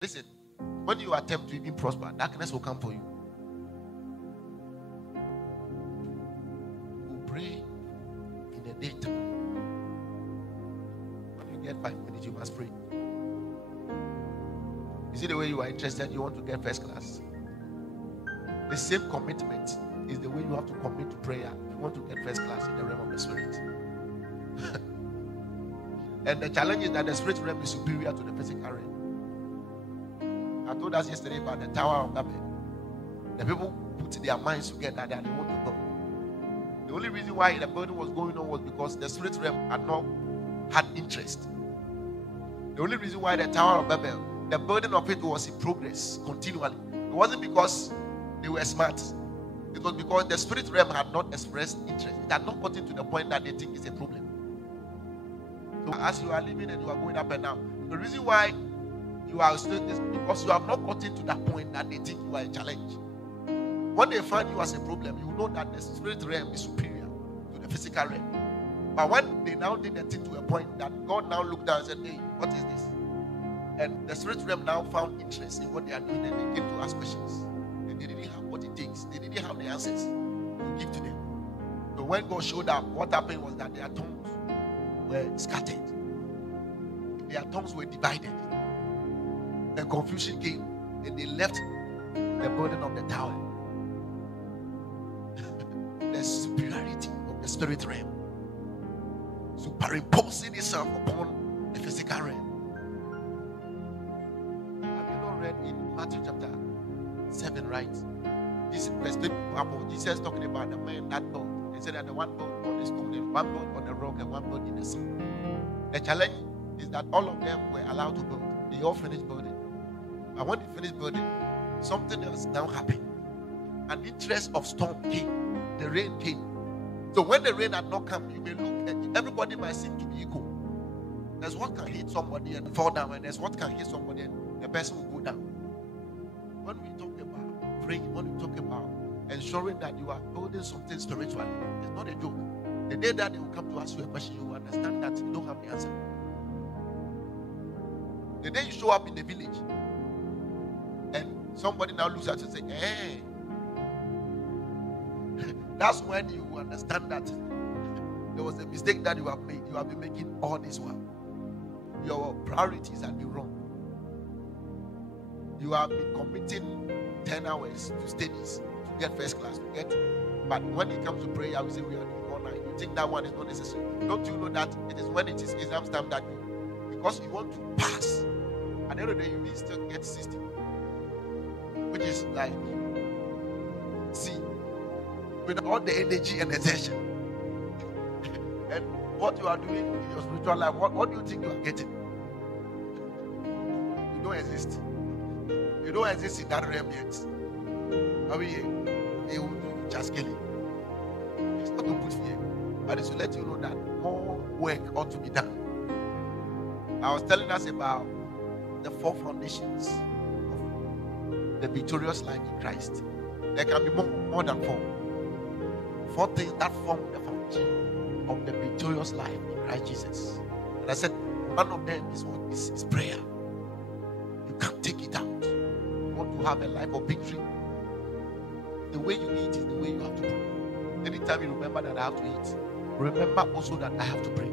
Listen, when you attempt to even prosper, darkness will come for you. You pray in the daytime. When you get 5 minutes, you must pray. You see the way you are interested, you want to get first class. The same commitment is the way you have to commit to prayer if you want to get first class in the realm of the spirit. And the challenge is that the spirit realm is superior to the physical realm. I told us yesterday about the Tower of Babel. The people put their minds together that they want to build. The only reason why the building was going on was because the spirit realm had not had interest. The only reason why the Tower of Babel, the building of it was in progress continually. It wasn't because they were smart. It was because the spirit realm had not expressed interest. It had not gotten to the point that they think it's a problem. So as you are living and you are going up and down, the reason why you are still this because you have not gotten to that point that they think you are a challenge. When they find you as a problem, you know that the spirit realm is superior to the physical realm. But when they now did the thing to a point that God now looked down and said, hey, what is this? And the spirit realm now found interest in what they are doing, and they came to ask questions. And they didn't have what it takes. They didn't have the answers to give to them. So when God showed up, what happened was that their tongues were scattered. Their tongues were divided. And confusion came, and they left the burden of the tower. The superiority of the spirit realm superimposing itself upon the physical realm. Have you not read in Matthew chapter 7, right? Jesus talking about the man that built. He said that the one built on the stone, and one built on the rock, and one built in the sea. The challenge is that all of them were allowed to build. They all finished building. And when they finished building, something else now happened. An interest of storm came. The rain came. So when the rain had not come, you may look at everybody might seem to be equal. There's what can hit somebody and fall down, and there's what can hit somebody and the person will go down. When we talk about praying, when we talk about ensuring that you are building something spiritually, it's not a joke. The day that they will come to ask you a question, you will understand that you don't have the answer. The day you show up in the village and somebody now looks at you and say, hey, that's when you understand that there was a mistake that you have made. You have been making all this while. Your priorities have been wrong. You have been committing 10 hours to studies to get first class, but when it comes to prayer, we say we are doing all night. You think that one is not necessary. Don't you know that it is when it is exam time that because you want to pass, at the end of the day, you need to still get 60, which is like C, with all the energy and exertion. And what you are doing in your spiritual life, what do you think you are getting? You don't exist. You don't exist in that realm yet. I mean, they will do just killing. It's not to put fear, but it's to let you know that more work ought to be done. I was telling us about the 4 foundations of the victorious life in Christ. There can be more than 4. 4 things that form the foundation of the victorious life in Christ Jesus. And I said, one of them is what is prayer. You can't take it out. You want to have a life of victory. The way you eat is the way you have to pray. Anytime you remember that I have to eat, remember also that I have to pray.